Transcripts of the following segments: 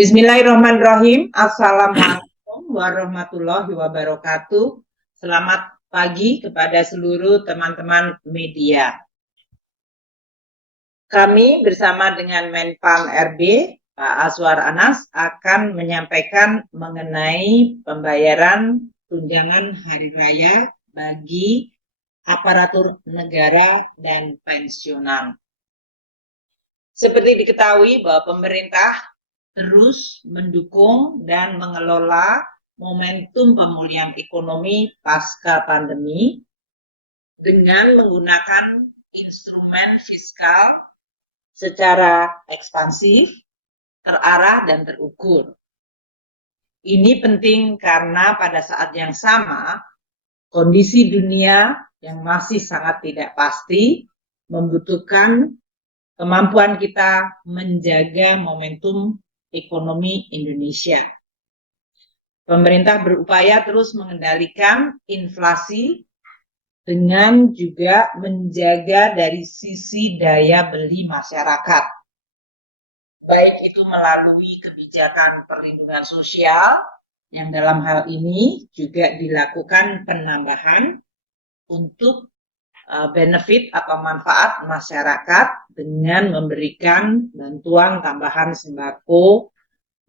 Bismillahirrahmanirrahim. Assalamualaikum warahmatullahi wabarakatuh. Selamat pagi kepada seluruh teman-teman media. Kami bersama dengan Menpan RB, Pak Azwar Anas, akan menyampaikan mengenai pembayaran tunjangan hari raya bagi aparatur negara dan pensiunan. Seperti diketahui bahwa pemerintah terus mendukung dan mengelola momentum pemulihan ekonomi pasca pandemi dengan menggunakan instrumen fiskal secara ekspansif, terarah, dan terukur. Ini penting karena pada saat yang sama, kondisi dunia yang masih sangat tidak pasti membutuhkan kemampuan kita menjaga momentum ekonomi Indonesia. Pemerintah berupaya terus mengendalikan inflasi dengan juga menjaga dari sisi daya beli masyarakat. Baik itu melalui kebijakan perlindungan sosial, yang dalam hal ini juga dilakukan penambahan untuk benefit atau manfaat masyarakat dengan memberikan bantuan tambahan sembako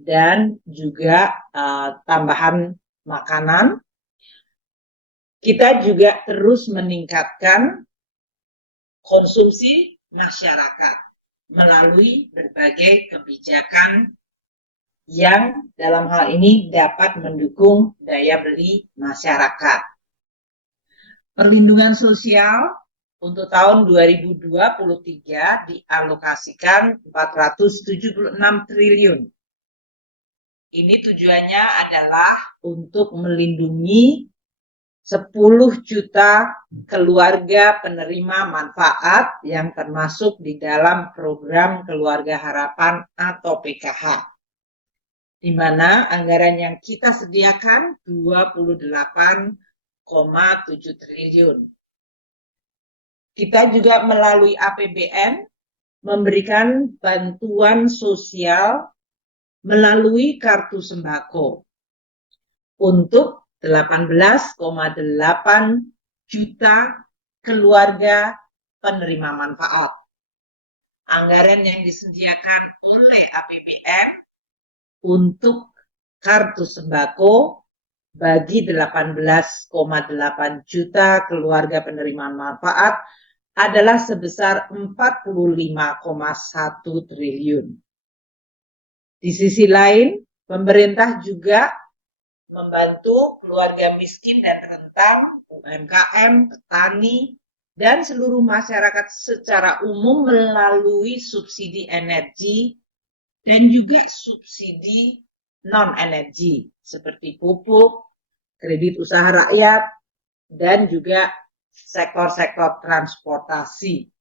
dan juga tambahan makanan. Kita juga terus meningkatkan konsumsi masyarakat melalui berbagai kebijakan yang dalam hal ini dapat mendukung daya beli masyarakat. Perlindungan sosial untuk tahun 2023 dialokasikan 476 triliun. Ini tujuannya adalah untuk melindungi 10 juta keluarga penerima manfaat yang termasuk di dalam program Keluarga Harapan atau PKH, di mana anggaran yang kita sediakan 28,7 triliun. Kita juga melalui APBN memberikan bantuan sosial melalui kartu sembako untuk 18,8 juta keluarga penerima manfaat. Anggaran yang disediakan oleh APBN untuk kartu sembako bagi 18,8 juta keluarga penerima manfaat adalah sebesar 45,1 triliun. Di sisi lain, pemerintah juga membantu keluarga miskin dan rentan, UMKM, petani, dan seluruh masyarakat secara umum melalui subsidi energi dan juga subsidi non-energi seperti pupuk, kredit usaha rakyat, dan juga sektor-sektor transportasi.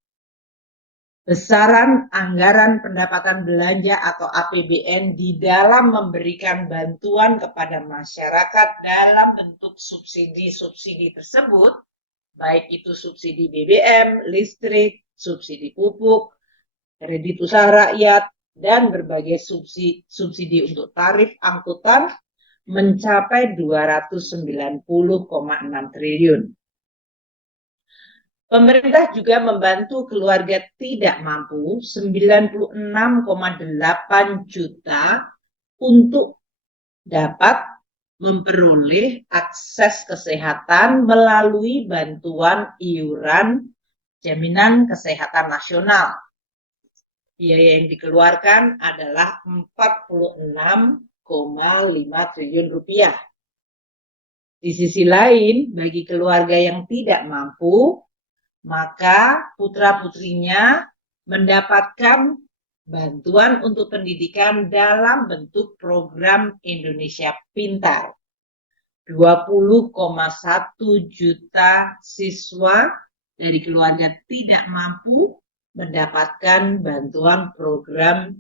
Besaran anggaran pendapatan belanja atau APBN di dalam memberikan bantuan kepada masyarakat dalam bentuk subsidi-subsidi tersebut, baik itu subsidi BBM, listrik, subsidi pupuk, kredit usaha rakyat, dan berbagai subsidi untuk tarif angkutan mencapai 290,6 triliun. Pemerintah juga membantu keluarga tidak mampu 96,8 juta untuk dapat memperoleh akses kesehatan melalui bantuan iuran jaminan kesehatan nasional. Biaya yang dikeluarkan adalah 46,5 triliun rupiah. Di sisi lain, bagi keluarga yang tidak mampu, maka putra-putrinya mendapatkan bantuan untuk pendidikan dalam bentuk program Indonesia Pintar. 20,1 juta siswa dari keluarga tidak mampu mendapatkan bantuan program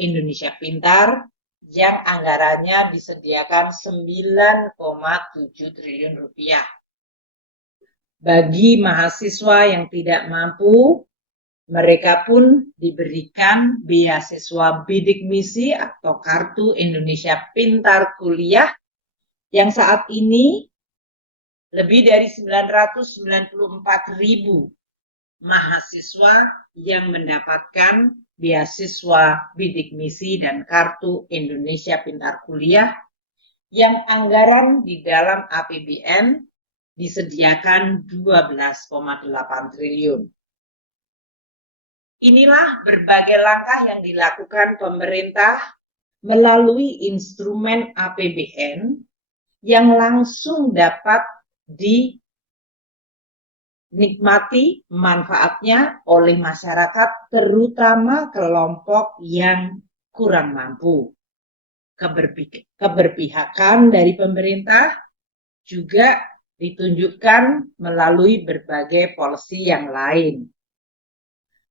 Indonesia Pintar yang anggarannya disediakan 9,7 triliun rupiah. Bagi mahasiswa yang tidak mampu, Mereka pun diberikan beasiswa bidik misi atau Kartu Indonesia Pintar Kuliah yang saat ini lebih dari 994.000 mahasiswa yang mendapatkan beasiswa bidik misi dan Kartu Indonesia Pintar Kuliah yang anggaran di dalam APBN disediakan 12,8 triliun. Inilah berbagai langkah yang dilakukan pemerintah melalui instrumen APBN yang langsung dapat dinikmati manfaatnya oleh masyarakat, terutama kelompok yang kurang mampu. Keberpihakan dari pemerintah juga ditunjukkan melalui berbagai policy yang lain.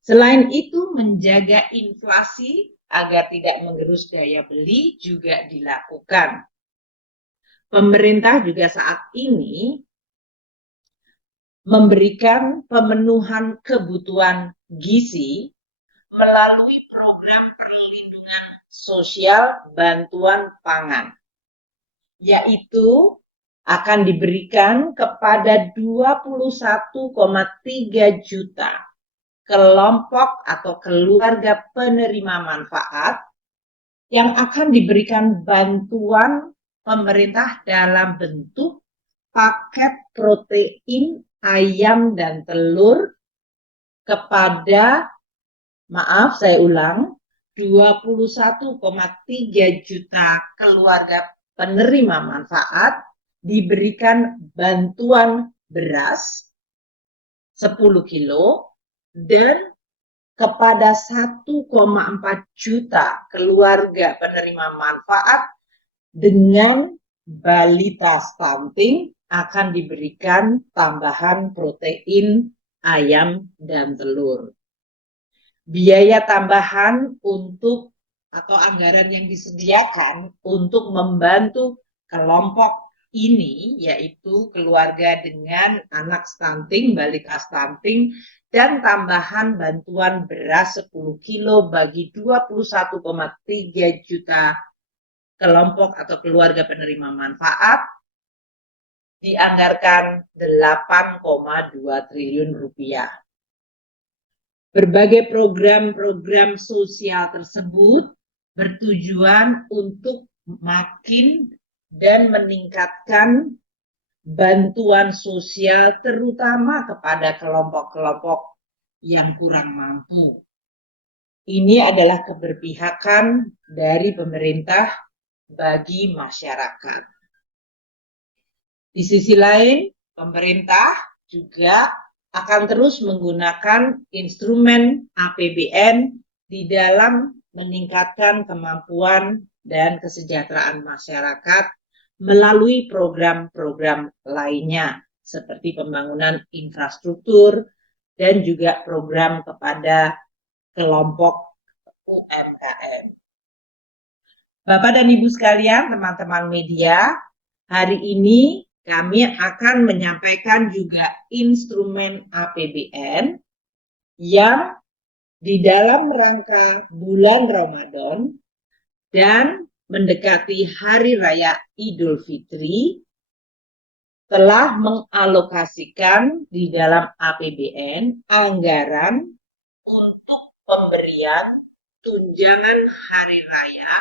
Selain itu, menjaga inflasi agar tidak mengerus daya beli juga dilakukan. Pemerintah juga saat ini memberikan pemenuhan kebutuhan gizi melalui program perlindungan sosial bantuan pangan, yaitu akan diberikan kepada 21,3 juta kelompok atau keluarga penerima manfaat yang akan diberikan bantuan pemerintah dalam bentuk paket protein ayam dan telur kepada, 21,3 juta keluarga penerima manfaat diberikan bantuan beras 10 kilo dan kepada 1,4 juta keluarga penerima manfaat dengan balita stunting akan diberikan tambahan protein ayam dan telur. Biaya tambahan untuk atau anggaran yang disediakan untuk membantu kelompok ini yaitu keluarga dengan anak stunting, balita stunting, dan tambahan bantuan beras 10 kilo bagi 21,3 juta kelompok atau keluarga penerima manfaat dianggarkan 8,2 triliun rupiah. Berbagai program-program sosial tersebut bertujuan untuk makin dan meningkatkan bantuan sosial terutama kepada kelompok-kelompok yang kurang mampu. Ini adalah keberpihakan dari pemerintah bagi masyarakat. Di sisi lain, pemerintah juga akan terus menggunakan instrumen APBN di dalam meningkatkan kemampuan dan kesejahteraan masyarakat melalui program-program lainnya seperti pembangunan infrastruktur dan juga program kepada kelompok UMKM. Bapak dan Ibu sekalian, teman-teman media, hari ini kami akan menyampaikan juga instrumen APBN yang di dalam rangka bulan Ramadan dan mendekati Hari Raya Idul Fitri telah mengalokasikan di dalam APBN anggaran untuk pemberian tunjangan hari raya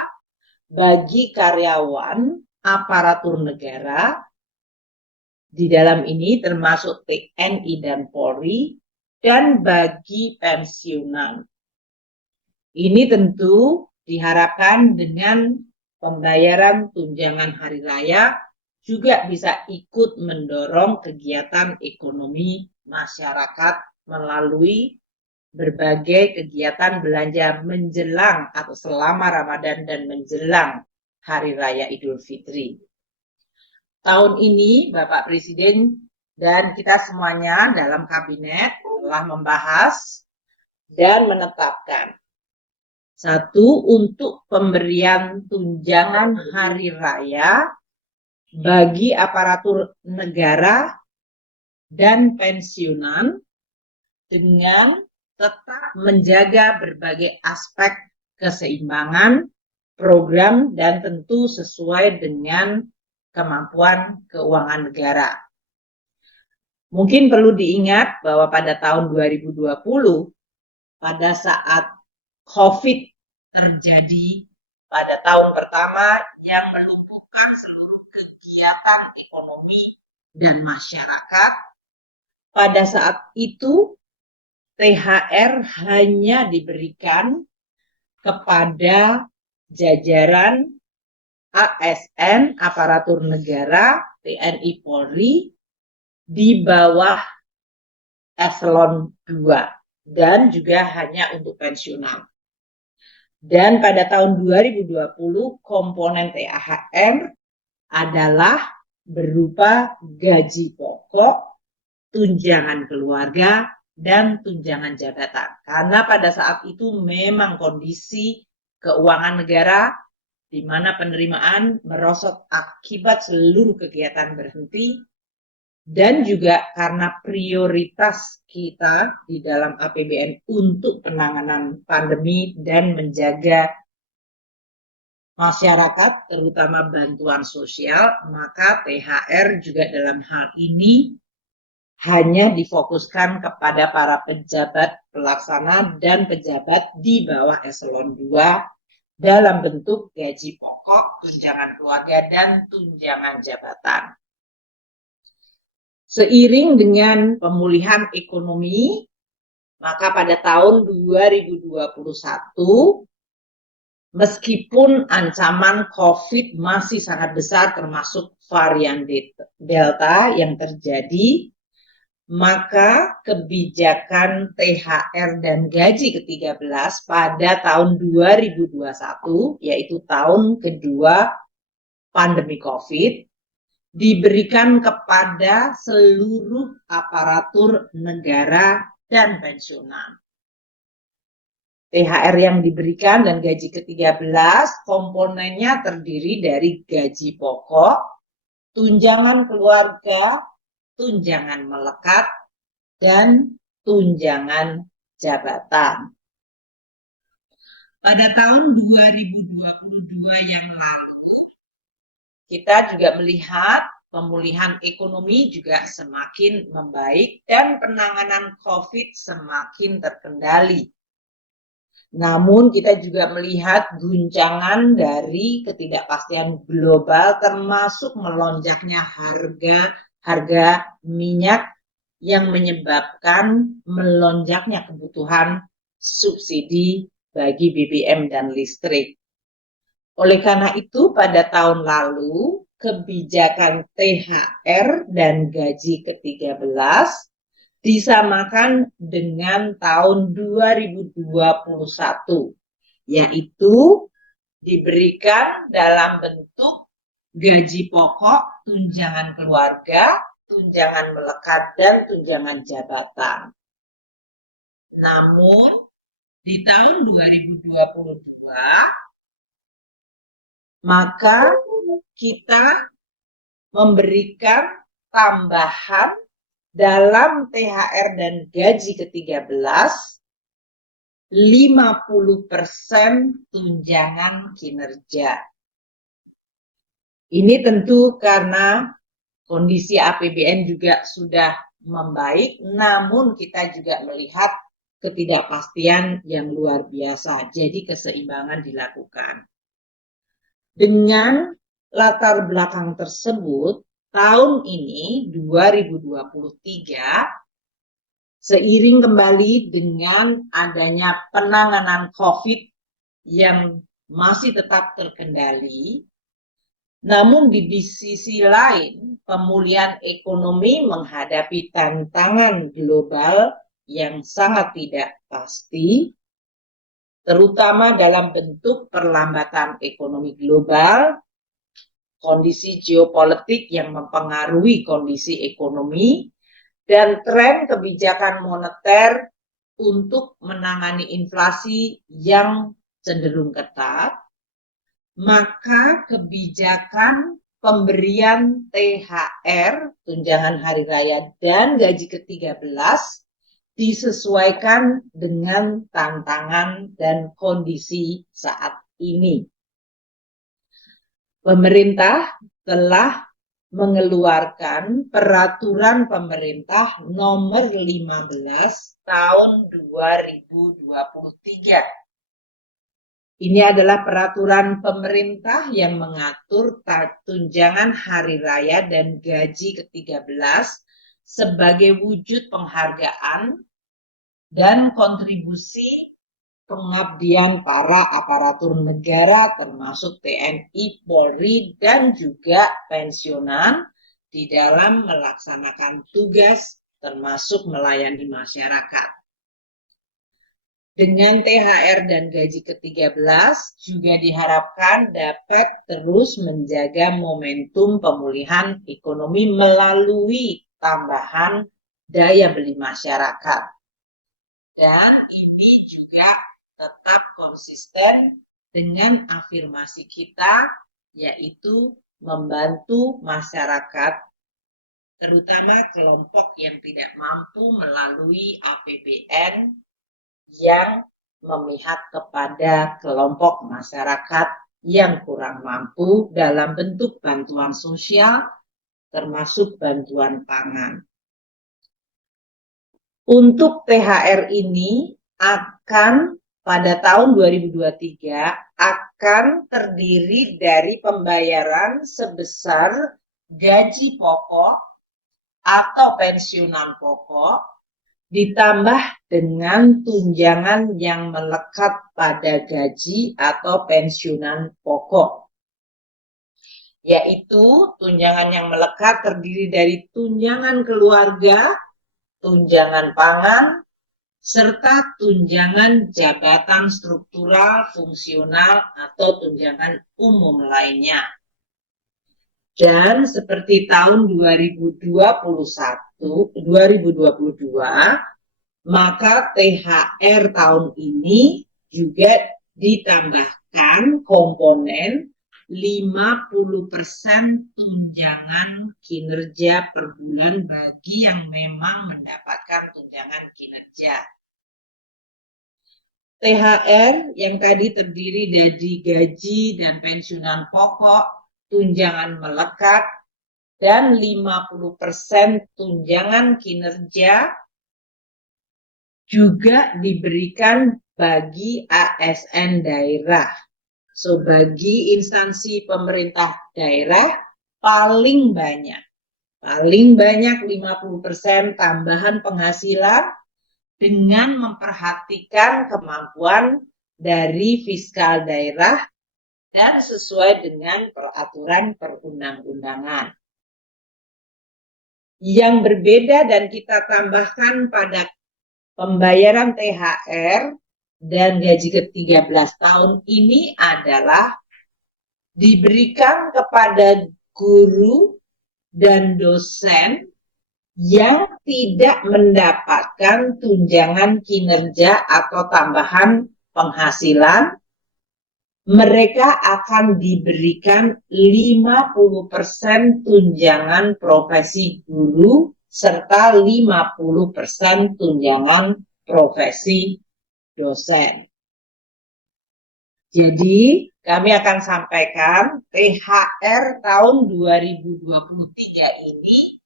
bagi karyawan aparatur negara, di dalam ini termasuk TNI dan Polri, dan bagi pensiunan. Ini tentu diharapkan dengan pembayaran tunjangan hari raya juga bisa ikut mendorong kegiatan ekonomi masyarakat melalui berbagai kegiatan belanja menjelang atau selama Ramadan dan menjelang Hari Raya Idul Fitri. Tahun ini Bapak Presiden dan kita semuanya dalam kabinet telah membahas dan menetapkan satu, untuk pemberian tunjangan hari raya bagi aparatur negara dan pensiunan dengan tetap menjaga berbagai aspek keseimbangan program dan tentu sesuai dengan kemampuan keuangan negara. Mungkin perlu diingat bahwa pada tahun 2020, pada saat COVID terjadi pada tahun pertama yang melumpuhkan seluruh kegiatan ekonomi dan masyarakat, pada saat itu THR hanya diberikan kepada jajaran ASN, aparatur negara, TNI Polri, di bawah eselon 2 dan juga hanya untuk pensiunan. Dan pada tahun 2020 komponen THR adalah berupa gaji pokok, tunjangan keluarga, dan tunjangan jabatan. Karena pada saat itu memang kondisi keuangan negara di mana penerimaan merosot akibat seluruh kegiatan berhenti, dan juga karena prioritas kita di dalam APBN untuk penanganan pandemi dan menjaga masyarakat, terutama bantuan sosial, maka THR juga dalam hal ini hanya difokuskan kepada para pejabat pelaksana dan pejabat di bawah eselon 2 dalam bentuk gaji pokok, tunjangan keluarga, dan tunjangan jabatan. Seiring dengan pemulihan ekonomi, maka pada tahun 2021, meskipun ancaman COVID masih sangat besar termasuk varian Delta yang terjadi, maka kebijakan THR dan gaji ke-13 pada tahun 2021, yaitu tahun kedua pandemi COVID, diberikan kepada seluruh aparatur negara dan pensiunan. THR yang diberikan dan gaji ke-13 komponennya terdiri dari gaji pokok, tunjangan keluarga, tunjangan melekat, dan tunjangan jabatan. Pada tahun 2022 yang lalu, kita juga melihat pemulihan ekonomi juga semakin membaik dan penanganan COVID semakin terkendali. Namun kita juga melihat guncangan dari ketidakpastian global termasuk melonjaknya harga minyak yang menyebabkan melonjaknya kebutuhan subsidi bagi BBM dan listrik. Oleh karena itu, pada tahun lalu, kebijakan THR dan gaji ke-13 disamakan dengan tahun 2021, yaitu diberikan dalam bentuk gaji pokok, tunjangan keluarga, tunjangan melekat, dan tunjangan jabatan. Namun, di tahun 2022, maka kita memberikan tambahan dalam THR dan gaji ke-13 50% tunjangan kinerja. Ini tentu karena kondisi APBN juga sudah membaik, namun kita juga melihat ketidakpastian yang luar biasa. Jadi keseimbangan dilakukan. Dengan latar belakang tersebut, tahun ini 2023, seiring kembali dengan adanya penanganan COVID yang masih tetap terkendali, namun di sisi lain pemulihan ekonomi menghadapi tantangan global yang sangat tidak pasti, terutama dalam bentuk perlambatan ekonomi global, kondisi geopolitik yang mempengaruhi kondisi ekonomi, dan tren kebijakan moneter untuk menangani inflasi yang cenderung ketat, maka kebijakan pemberian THR, tunjangan hari raya, dan gaji ke-13 disesuaikan dengan tantangan dan kondisi saat ini. Pemerintah telah mengeluarkan peraturan pemerintah nomor 15 tahun 2023. Ini adalah peraturan pemerintah yang mengatur tunjangan hari raya dan gaji ke-13 sebagai wujud penghargaan dan kontribusi pengabdian para aparatur negara termasuk TNI, Polri, dan juga pensiunan di dalam melaksanakan tugas termasuk melayani masyarakat. Dengan THR dan gaji ke-13 juga diharapkan dapat terus menjaga momentum pemulihan ekonomi melalui tambahan daya beli masyarakat. Dan ini juga tetap konsisten dengan afirmasi kita, yaitu membantu masyarakat, terutama kelompok yang tidak mampu melalui APBN yang memihak kepada kelompok masyarakat yang kurang mampu dalam bentuk bantuan sosial, termasuk bantuan pangan. Untuk THR ini akan pada tahun 2023 akan terdiri dari pembayaran sebesar gaji pokok atau pensiunan pokok ditambah dengan tunjangan yang melekat pada gaji atau pensiunan pokok. Yaitu tunjangan yang melekat terdiri dari tunjangan keluarga, tunjangan pangan, serta tunjangan jabatan struktural, fungsional, atau tunjangan umum lainnya. Dan seperti tahun 2022, maka THR tahun ini juga ditambahkan komponen 50% tunjangan kinerja per bulan bagi yang memang mendapatkan tunjangan kinerja. THR yang tadi terdiri dari gaji dan pensiunan pokok, tunjangan melekat, dan 50% tunjangan kinerja juga diberikan bagi ASN daerah. So, bagi instansi pemerintah daerah paling banyak 50% tambahan penghasilan dengan memperhatikan kemampuan dari fiskal daerah dan sesuai dengan peraturan perundang-undangan. Yang berbeda dan kita tambahkan pada pembayaran THR dan gaji ke-13 tahun ini adalah diberikan kepada guru dan dosen yang tidak mendapatkan tunjangan kinerja atau tambahan penghasilan. Mereka akan diberikan 50% tunjangan profesi guru serta 50% tunjangan profesi dosen. Jadi, kami akan sampaikan THR tahun 2023 ini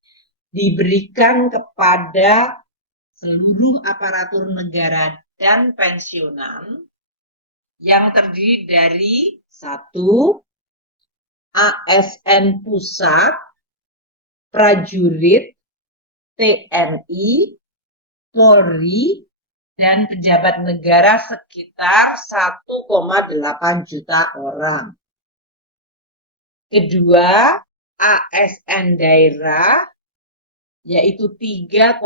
diberikan kepada seluruh aparatur negara dan pensiunan yang terdiri dari 1. ASN pusat, prajurit, TNI, Polri, dan pejabat negara sekitar 1,8 juta orang. Kedua, ASN daerah, yaitu 3,7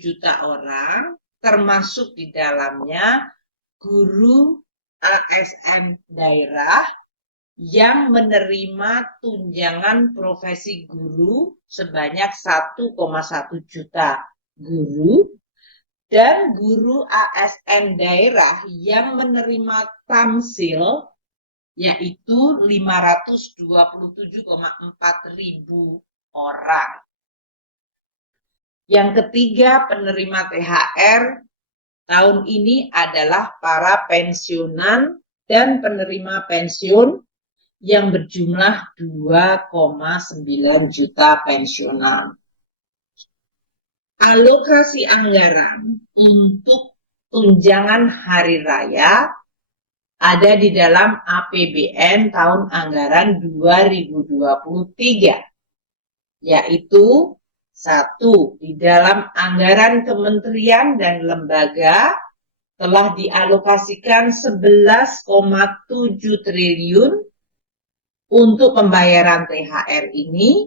juta orang, termasuk di dalamnya guru ASN daerah yang menerima tunjangan profesi guru sebanyak 1,1 juta guru, dan guru ASN daerah yang menerima tamsil yaitu 527,4 ribu orang. Yang ketiga, penerima THR tahun ini adalah para pensiunan dan penerima pensiun yang berjumlah 2,9 juta pensiunan. Alokasi anggaran untuk tunjangan hari raya ada di dalam APBN tahun anggaran 2023, yaitu 1. Di dalam anggaran kementerian dan lembaga telah dialokasikan 11,7 triliun untuk pembayaran THR ini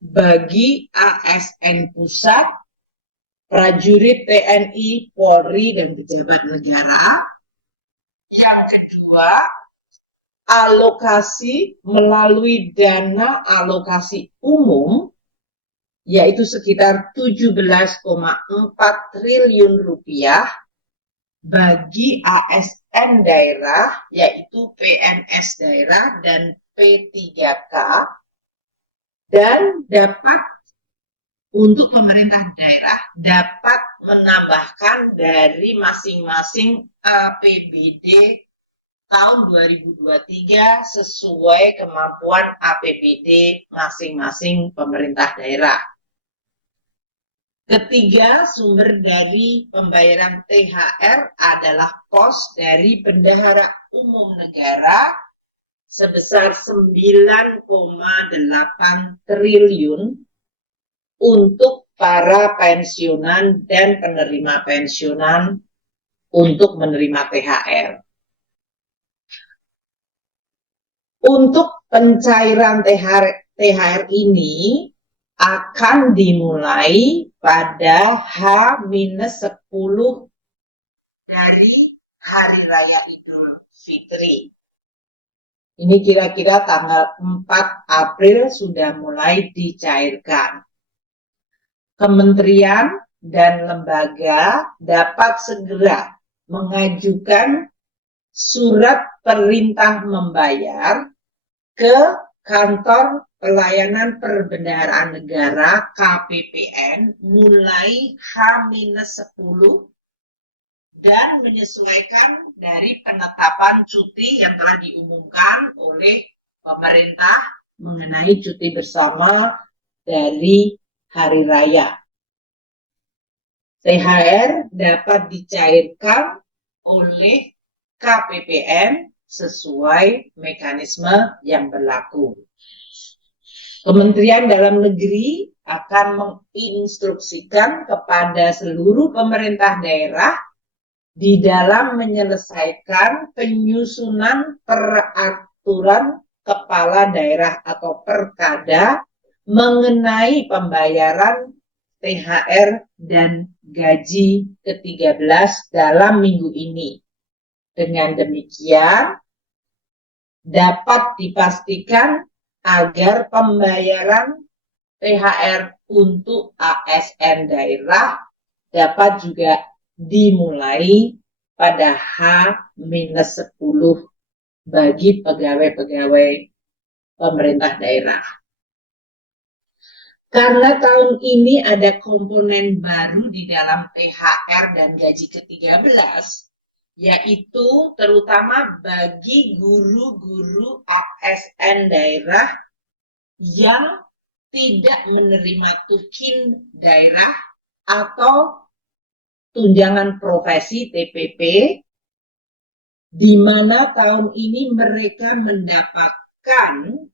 bagi ASN pusat, prajurit TNI, Polri, dan pejabat negara. Yang kedua, alokasi melalui dana alokasi umum, yaitu sekitar 17,4 triliun rupiah bagi ASN daerah, yaitu PNS daerah dan P3K, dan dapat untuk pemerintah daerah dapat menambahkan dari masing-masing APBD tahun 2023 sesuai kemampuan APBD masing-masing pemerintah daerah. Ketiga, sumber dari pembayaran THR adalah pos dari Bendahara Umum Negara sebesar 9,8 triliun untuk para pensiunan dan penerima pensiunan untuk menerima THR. Untuk pencairan THR ini akan dimulai pada H-10 dari Hari Raya Idul Fitri. Ini kira-kira tanggal 4 April sudah mulai dicairkan. Kementerian dan lembaga dapat segera mengajukan surat perintah membayar ke Kantor Pelayanan Perbendaharaan Negara KPPN mulai H-10 dan menyesuaikan dari penetapan cuti yang telah diumumkan oleh pemerintah mengenai cuti bersama dari hari raya. THR dapat dicairkan oleh KPPN sesuai mekanisme yang berlaku. Kementerian Dalam Negeri akan menginstruksikan kepada seluruh pemerintah daerah di dalam menyelesaikan penyusunan peraturan kepala daerah atau perkada mengenai pembayaran THR dan gaji ke-13 dalam minggu ini. Dengan demikian, dapat dipastikan agar pembayaran THR untuk ASN daerah dapat juga dimulai pada H-10 bagi pegawai-pegawai pemerintah daerah. Karena tahun ini ada komponen baru di dalam THR dan gaji ke-13, yaitu terutama bagi guru-guru ASN daerah yang tidak menerima tukin daerah atau tunjangan profesi TPP, di mana tahun ini mereka mendapatkan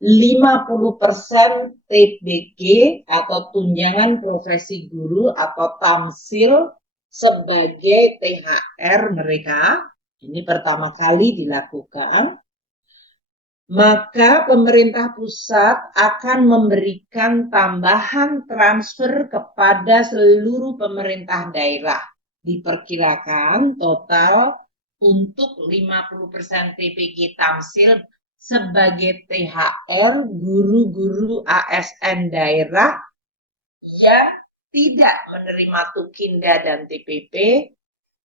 50% TBG atau tunjangan profesi guru atau tamsil sebagai THR mereka. Ini pertama kali dilakukan. Maka pemerintah pusat akan memberikan tambahan transfer kepada seluruh pemerintah daerah. Diperkirakan total untuk 50% TPG tamsil sebagai THR guru-guru ASN daerah yang tidak menerima tukinda dan TPP,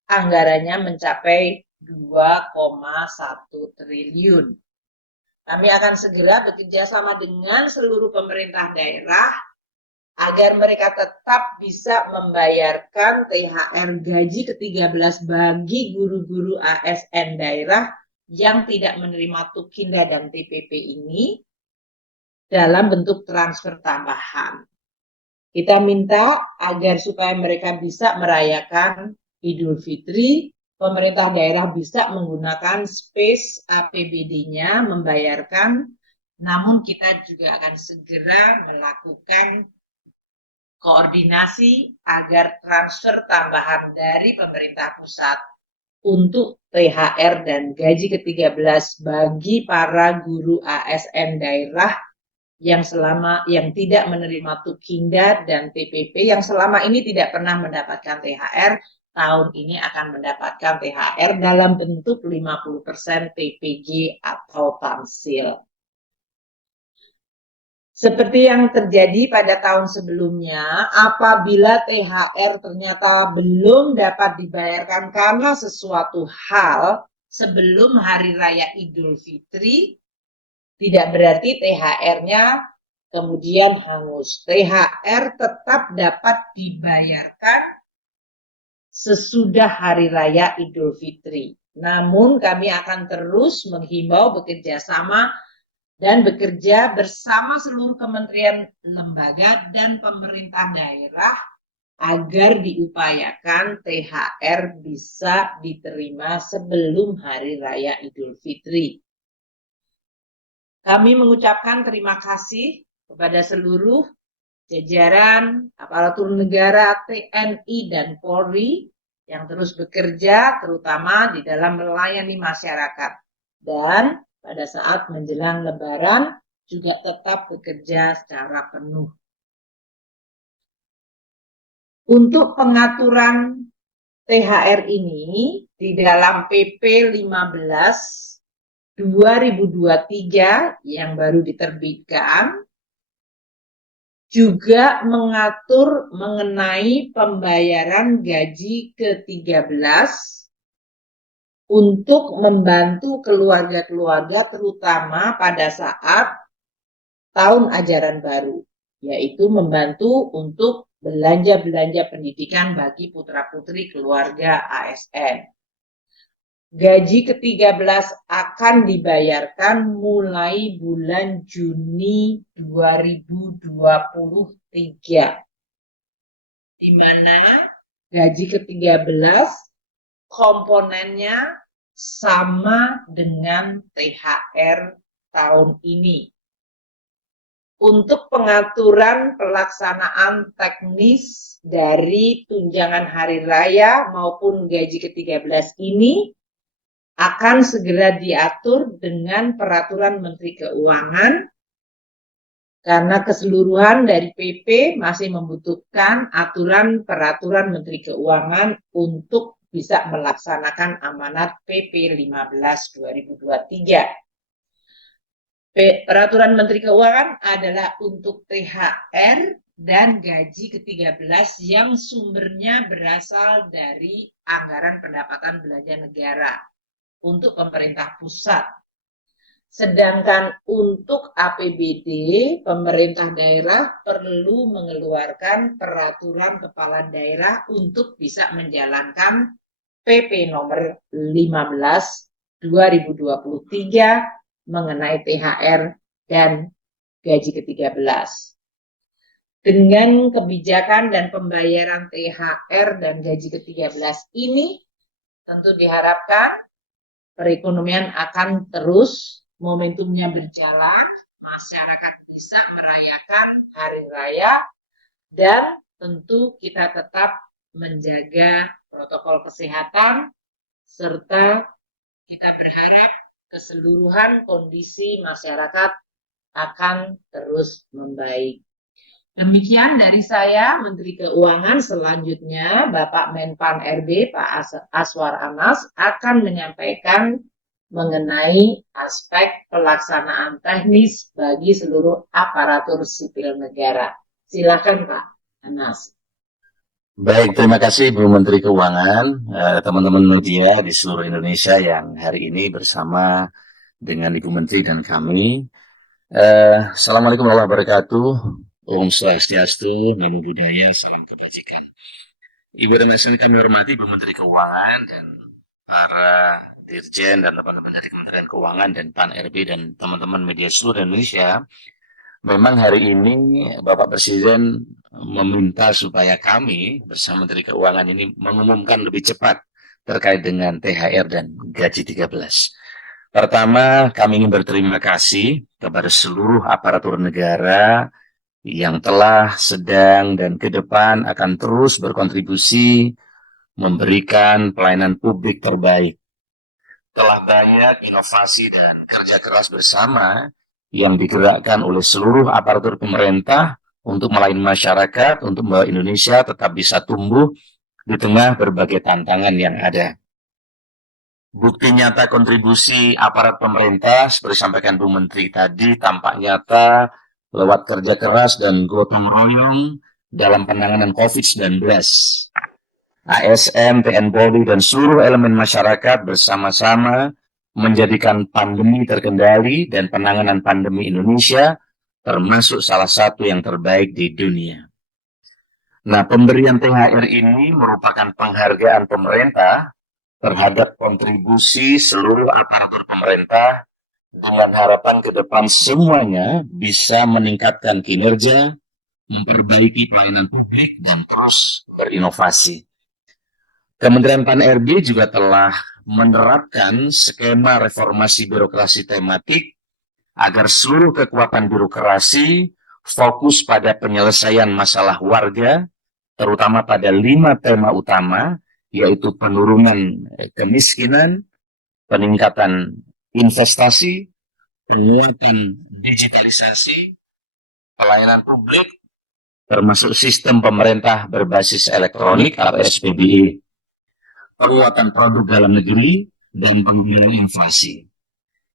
anggarannya mencapai 2,1 triliun. Kami akan segera bekerja sama dengan seluruh pemerintah daerah agar mereka tetap bisa membayarkan THR gaji ke-13 bagi guru-guru ASN daerah yang tidak menerima Tukinda dan TPP ini dalam bentuk transfer tambahan. Kita minta agar supaya mereka bisa merayakan Idul Fitri, pemerintah daerah bisa menggunakan space APBD-nya membayarkan, namun kita juga akan segera melakukan koordinasi agar transfer tambahan dari pemerintah pusat untuk THR dan gaji ke-13 bagi para guru ASN daerah yang tidak menerima Tukinda dan TPP, yang selama ini tidak pernah mendapatkan THR, tahun ini akan mendapatkan THR dalam bentuk 50% PPG atau tamsil. Seperti yang terjadi pada tahun sebelumnya, apabila THR ternyata belum dapat dibayarkan karena sesuatu hal sebelum Hari Raya Idul Fitri, tidak berarti THR-nya kemudian hangus. THR tetap dapat dibayarkan sesudah Hari Raya Idul Fitri. Namun kami akan terus menghimbau bekerja sama dan bekerja bersama seluruh kementerian, lembaga, dan pemerintah daerah agar diupayakan THR bisa diterima sebelum Hari Raya Idul Fitri. Kami mengucapkan terima kasih kepada seluruh jajaran aparatur negara, TNI, dan Polri yang terus bekerja terutama di dalam melayani masyarakat. Dan pada saat menjelang Lebaran juga tetap bekerja secara penuh. Untuk pengaturan THR ini di dalam PP 15 2023 yang baru diterbitkan juga mengatur mengenai pembayaran gaji ke-13 untuk membantu keluarga-keluarga terutama pada saat tahun ajaran baru, yaitu membantu untuk belanja-belanja pendidikan bagi putra-putri keluarga ASN. Gaji ke-13 akan dibayarkan mulai bulan Juni 2023, di mana gaji ke-13 komponennya sama dengan THR tahun ini. Untuk pengaturan pelaksanaan teknis dari tunjangan hari raya maupun gaji ke-13 ini akan segera diatur dengan peraturan Menteri Keuangan, karena keseluruhan dari PP masih membutuhkan aturan peraturan Menteri Keuangan untuk bisa melaksanakan amanat PP 15 2023. Peraturan Menteri Keuangan adalah untuk THR dan gaji ke-13 yang sumbernya berasal dari anggaran pendapatan belanja negara untuk pemerintah pusat. Sedangkan untuk APBD, pemerintah daerah perlu mengeluarkan peraturan kepala daerah untuk bisa menjalankan PP nomor 15 2023 mengenai THR dan gaji ke-13. Dengan kebijakan dan pembayaran THR dan gaji ke-13 ini, tentu diharapkan perekonomian akan terus momentumnya berjalan, masyarakat bisa merayakan hari raya, dan tentu kita tetap menjaga protokol kesehatan, serta kita berharap keseluruhan kondisi masyarakat akan terus membaik. Demikian dari saya, Menteri Keuangan. Selanjutnya, Bapak Menpan RB, Pak Aswar Anas, akan menyampaikan mengenai aspek pelaksanaan teknis bagi seluruh aparatur sipil negara. Silakan Pak Anas. Baik, terima kasih Bu Menteri Keuangan, teman-teman media di seluruh Indonesia yang hari ini bersama dengan Ibu Menteri dan kami. Assalamualaikum warahmatullahi wabarakatuh. Om Swastiastu, Namo Buddhaya, Salam Kebajikan. Ibu dan Bapak kami hormati Ibu Menteri Keuangan dan para Dirjen dan teman-teman dari Kementerian Keuangan dan Pan RB dan teman-teman media seluruh Indonesia. Memang hari ini Bapak Presiden meminta supaya kami bersama Menteri Keuangan ini mengumumkan lebih cepat terkait dengan THR dan gaji 13. Pertama, kami ingin berterima kasih kepada seluruh aparatur negara yang telah, sedang, dan ke depan akan terus berkontribusi memberikan pelayanan publik terbaik. Telah banyak inovasi dan kerja keras bersama yang digerakkan oleh seluruh aparatur pemerintah untuk melayani masyarakat, untuk membawa Indonesia tetap bisa tumbuh di tengah berbagai tantangan yang ada. Bukti nyata kontribusi aparat pemerintah, seperti disampaikan Bu Menteri tadi, tampak nyata lewat kerja keras dan gotong royong dalam penanganan COVID-19. ASN, TNI Polri, dan seluruh elemen masyarakat bersama-sama menjadikan pandemi terkendali dan penanganan pandemi Indonesia termasuk salah satu yang terbaik di dunia. Nah, pemberian THR ini merupakan penghargaan pemerintah terhadap kontribusi seluruh aparatur pemerintah dengan harapan ke depan semuanya bisa meningkatkan kinerja, memperbaiki pelayanan publik, dan terus berinovasi. Kementerian Pan RB juga telah menerapkan skema reformasi birokrasi tematik agar seluruh kekuatan birokrasi fokus pada penyelesaian masalah warga, terutama pada 5 tema utama, yaitu penurunan kemiskinan, peningkatan investasi, penguatan digitalisasi, pelayanan publik, termasuk sistem pemerintah berbasis elektronik atau SPBE, penguatan produk dalam negeri, dan pengendalian inflasi.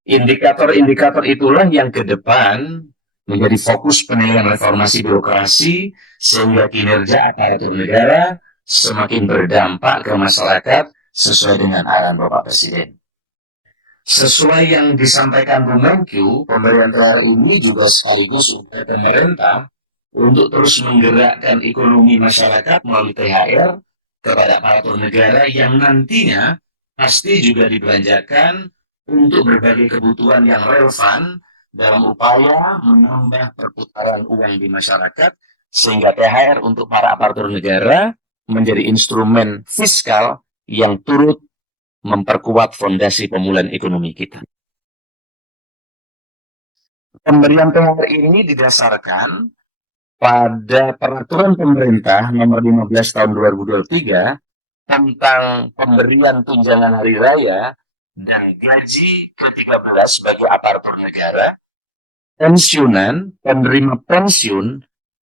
Indikator-indikator itulah yang ke depan menjadi fokus penilaian reformasi birokrasi sehingga kinerja aparatur negara semakin berdampak ke masyarakat sesuai dengan arahan Bapak Presiden. Sesuai yang disampaikan Bu Menkyu, pemberian THR ini juga sekaligus upaya pemerintah untuk terus menggerakkan ekonomi masyarakat melalui THR kepada aparatur negara yang nantinya pasti juga dibelanjakan untuk berbagai kebutuhan yang relevan dalam upaya menambah perputaran uang di masyarakat sehingga THR untuk para aparatur negara menjadi instrumen fiskal yang turut memperkuat fondasi pemulihan ekonomi kita. Pemberian THR ini didasarkan pada peraturan pemerintah nomor 15 tahun 2023 tentang pemberian tunjangan hari raya dan gaji ke-13 bagi aparatur negara, pensiunan, penerima pensiun,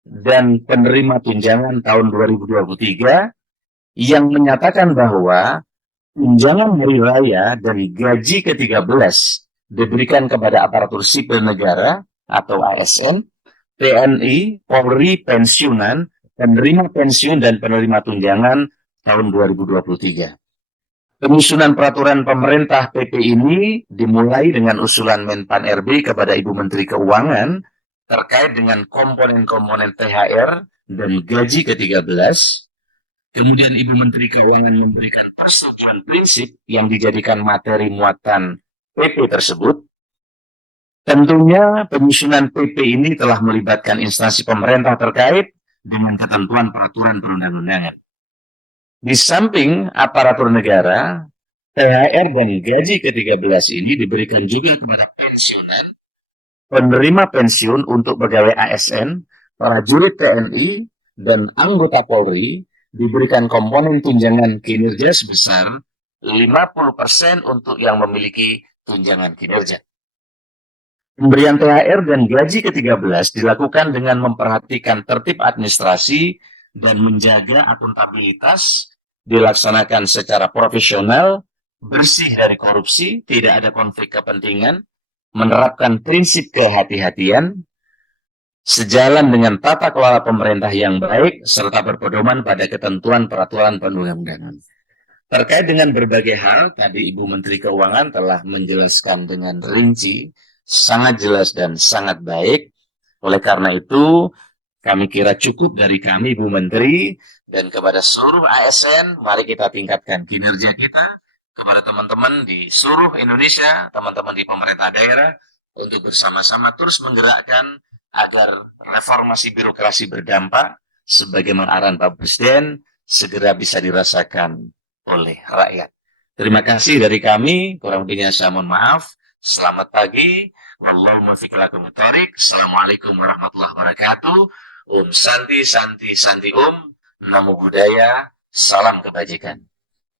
dan penerima tunjangan tahun 2023 yang menyatakan bahwa tunjangan hari raya dan gaji ke-13 diberikan kepada aparatur sipil negara atau ASN, TNI, Polri, pensiunan, penerima pensiun, dan penerima tunjangan tahun 2023. Penyusunan peraturan pemerintah PP ini dimulai dengan usulan Menpan RB kepada Ibu Menteri Keuangan terkait dengan komponen-komponen THR dan gaji ke-13. Kemudian Ibu Menteri Keuangan memberikan persetujuan prinsip yang dijadikan materi muatan PP tersebut. Tentunya penyusunan PP ini telah melibatkan instansi pemerintah terkait dengan ketentuan peraturan perundang-undangan. Di samping aparatur negara, THR dan gaji ke-13 ini diberikan juga kepada pensiunan, penerima pensiun untuk pegawai ASN, prajurit TNI, dan anggota Polri diberikan komponen tunjangan kinerja sebesar 50% untuk yang memiliki tunjangan kinerja. Pemberian THR dan gaji ke-13 dilakukan dengan memperhatikan tertib administrasi dan menjaga akuntabilitas, dilaksanakan secara profesional, bersih dari korupsi, tidak ada konflik kepentingan, menerapkan prinsip kehati-hatian, sejalan dengan tata kelola pemerintah yang baik, serta berpedoman pada ketentuan peraturan perundang-undangan. Terkait dengan berbagai hal, tadi Ibu Menteri Keuangan telah menjelaskan dengan rinci, sangat jelas dan sangat baik. Oleh karena itu, Kami kira cukup dari kami, Bu Menteri, dan kepada seluruh ASN, mari kita tingkatkan kinerja kita kepada teman-teman di seluruh Indonesia, teman-teman di pemerintah daerah, untuk bersama-sama terus menggerakkan agar reformasi birokrasi berdampak, sebagaimana arahan Pak Presiden, segera bisa dirasakan oleh rakyat. Terima kasih dari kami, kurang lebihnya saya mohon maaf. Selamat pagi. Wallahu muwaffiq ila aqwamit thoriq. Assalamualaikum warahmatullahi wabarakatuh. Om Santi, Santi, Santi Om. Namo Buddhaya. Salam kebajikan.